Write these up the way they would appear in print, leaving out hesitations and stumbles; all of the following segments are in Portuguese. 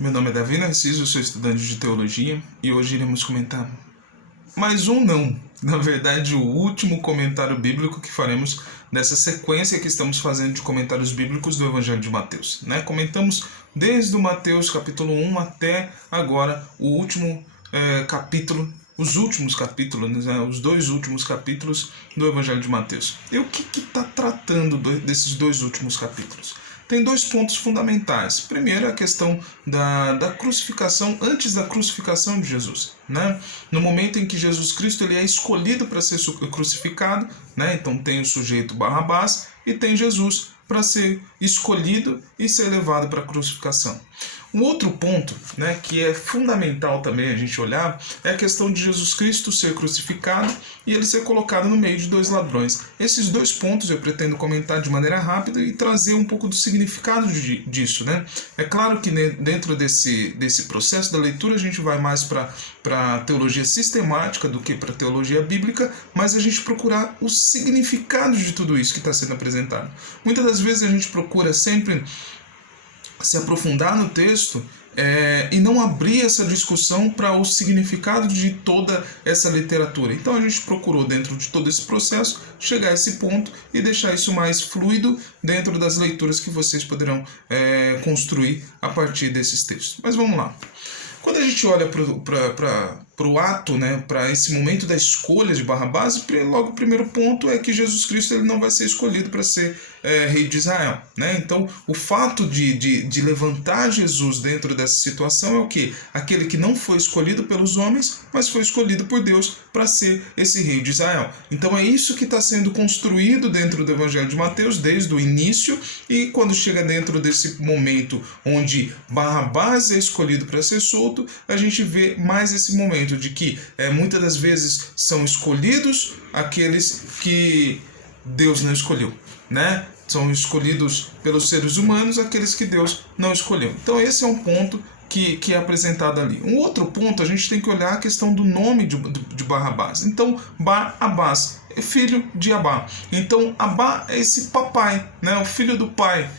Meu nome é Davi Narciso, sou estudante de teologia e hoje iremos comentar mais um não, na verdade o último comentário bíblico que faremos dessa sequência que estamos fazendo de comentários bíblicos do Evangelho de Mateus. Comentamos desde o Mateus capítulo 1 até agora o último capítulo, os últimos capítulos, os dois últimos capítulos do Evangelho de Mateus. E o que está tratando desses dois últimos capítulos? Tem dois pontos fundamentais. Primeiro, a questão da crucificação, antes da crucificação de Jesus. No momento em que Jesus Cristo ele é escolhido para ser crucificado, então tem o sujeito Barrabás e tem Jesus para ser escolhido e ser levado para a crucificação. Um outro ponto, que é fundamental também a gente olhar, é a questão de Jesus Cristo ser crucificado e ele ser colocado no meio de dois ladrões. Esses dois pontos eu pretendo comentar de maneira rápida e trazer um pouco do significado disso. É claro que dentro desse processo da leitura a gente vai mais para a teologia sistemática do que para a teologia bíblica, mas a gente procurar o significado de tudo isso que está sendo apresentado. Muitas das vezes a gente procura sempre se aprofundar no texto e não abrir essa discussão para o significado de toda essa literatura. Então a gente procurou, dentro de todo esse processo, chegar a esse ponto e deixar isso mais fluido dentro das leituras que vocês poderão construir a partir desses textos. Mas vamos lá. Quando a gente olha para o ato, para esse momento da escolha de Barrabás, logo o primeiro ponto é que Jesus Cristo ele não vai ser escolhido para ser rei de Israel. Então, o fato de levantar Jesus dentro dessa situação é o quê? Aquele que não foi escolhido pelos homens, mas foi escolhido por Deus para ser esse rei de Israel. Então, é isso que está sendo construído dentro do Evangelho de Mateus desde o início, e quando chega dentro desse momento onde Barrabás é escolhido para ser solto, a gente vê mais esse momento de que muitas das vezes são escolhidos aqueles que Deus não escolheu, São escolhidos pelos seres humanos aqueles que Deus não escolheu. Então esse é um ponto que é apresentado ali. Um outro ponto, a gente tem que olhar a questão do nome de Barrabás. Então Barrabás é filho de Abá. Então Abá é esse papai, o filho do pai,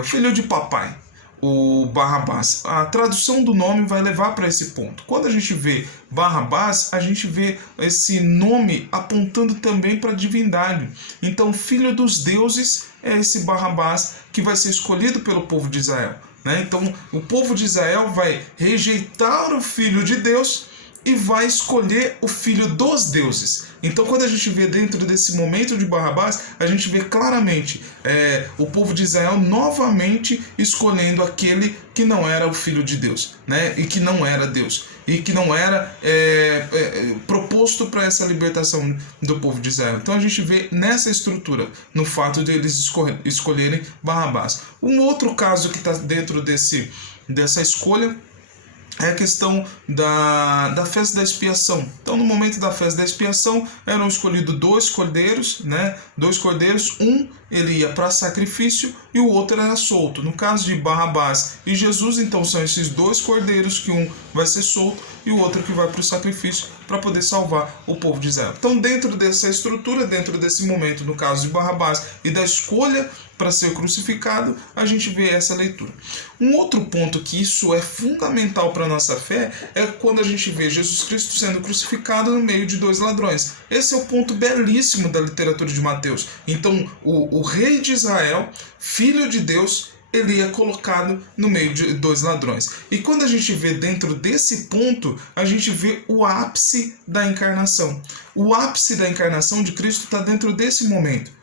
o filho de papai. O Barrabás. A tradução do nome vai levar para esse ponto. Quando a gente vê Barrabás, a gente vê esse nome apontando também para a divindade. Então, filho dos deuses é esse Barrabás que vai ser escolhido pelo povo de Israel. Então, o povo de Israel vai rejeitar o filho de Deus e vai escolher o filho dos deuses. Então, quando a gente vê dentro desse momento de Barrabás, a gente vê claramente o povo de Israel novamente escolhendo aquele que não era o filho de Deus, e que não era Deus, e que não era proposto para essa libertação do povo de Israel. Então a gente vê nessa estrutura, no fato de eles escolherem Barrabás. Um outro caso que está dentro dessa escolha é a questão da festa da expiação. Então, no momento da festa da expiação, eram escolhidos dois cordeiros, um ele ia para sacrifício e o outro era solto. No caso de Barrabás e Jesus, então são esses dois cordeiros, que um vai ser solto e o outro que vai para o sacrifício para poder salvar o povo de Israel. Então, dentro dessa estrutura, dentro desse momento, no caso de Barrabás e da escolha para ser crucificado, a gente vê essa leitura. Um outro ponto que isso é fundamental para a nossa fé é quando a gente vê Jesus Cristo sendo crucificado no meio de dois ladrões. Esse é o ponto belíssimo da literatura de Mateus. Então, o rei de Israel, filho de Deus, ele é colocado no meio de dois ladrões. E quando a gente vê dentro desse ponto, a gente vê o ápice da encarnação. O ápice da encarnação de Cristo está dentro desse momento.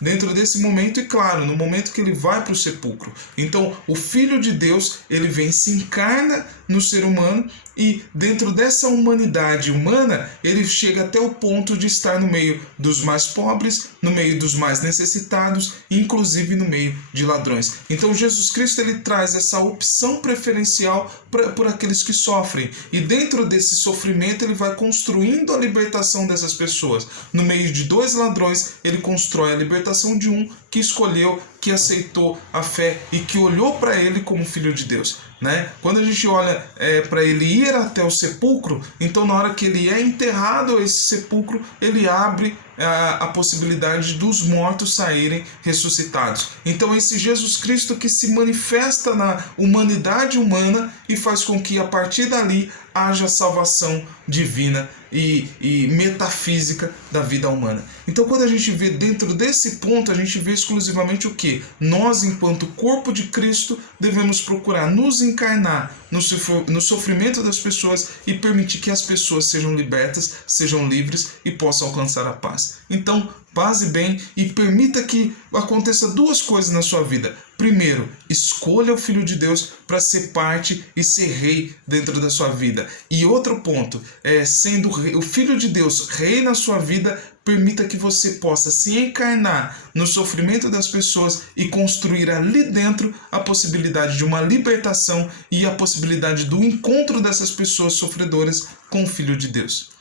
Dentro desse momento, e claro, no momento que ele vai para o sepulcro. Então, o Filho de Deus, ele vem, se encarna no ser humano, e dentro dessa humanidade humana, ele chega até o ponto de estar no meio dos mais pobres, no meio dos mais necessitados, inclusive no meio de ladrões. Então, Jesus Cristo ele traz essa opção preferencial por aqueles que sofrem, e dentro desse sofrimento ele vai construindo a libertação dessas pessoas. No meio de dois ladrões, ele constrói a libertação de um que escolheu, que aceitou a fé e que olhou para ele como filho de Deus, né? Quando a gente olha para ele ir até o sepulcro, então na hora que ele é enterrado a esse sepulcro, ele abre a possibilidade dos mortos saírem ressuscitados. Então esse Jesus Cristo que se manifesta na humanidade humana e faz com que a partir dali haja salvação divina e metafísica da vida humana. Então quando a gente vê dentro desse ponto, a gente vê exclusivamente o que? Nós, enquanto corpo de Cristo, devemos procurar nos encarnar no sofrimento das pessoas e permitir que as pessoas sejam libertas, sejam livres e possam alcançar a paz. Então, paz e bem, e permita que aconteça duas coisas na sua vida. Primeiro, escolha o Filho de Deus para ser parte e ser rei dentro da sua vida. E outro ponto, sendo o Filho de Deus rei na sua vida, permita que você possa se encarnar no sofrimento das pessoas e construir ali dentro a possibilidade de uma libertação e a possibilidade do encontro dessas pessoas sofredoras com o Filho de Deus.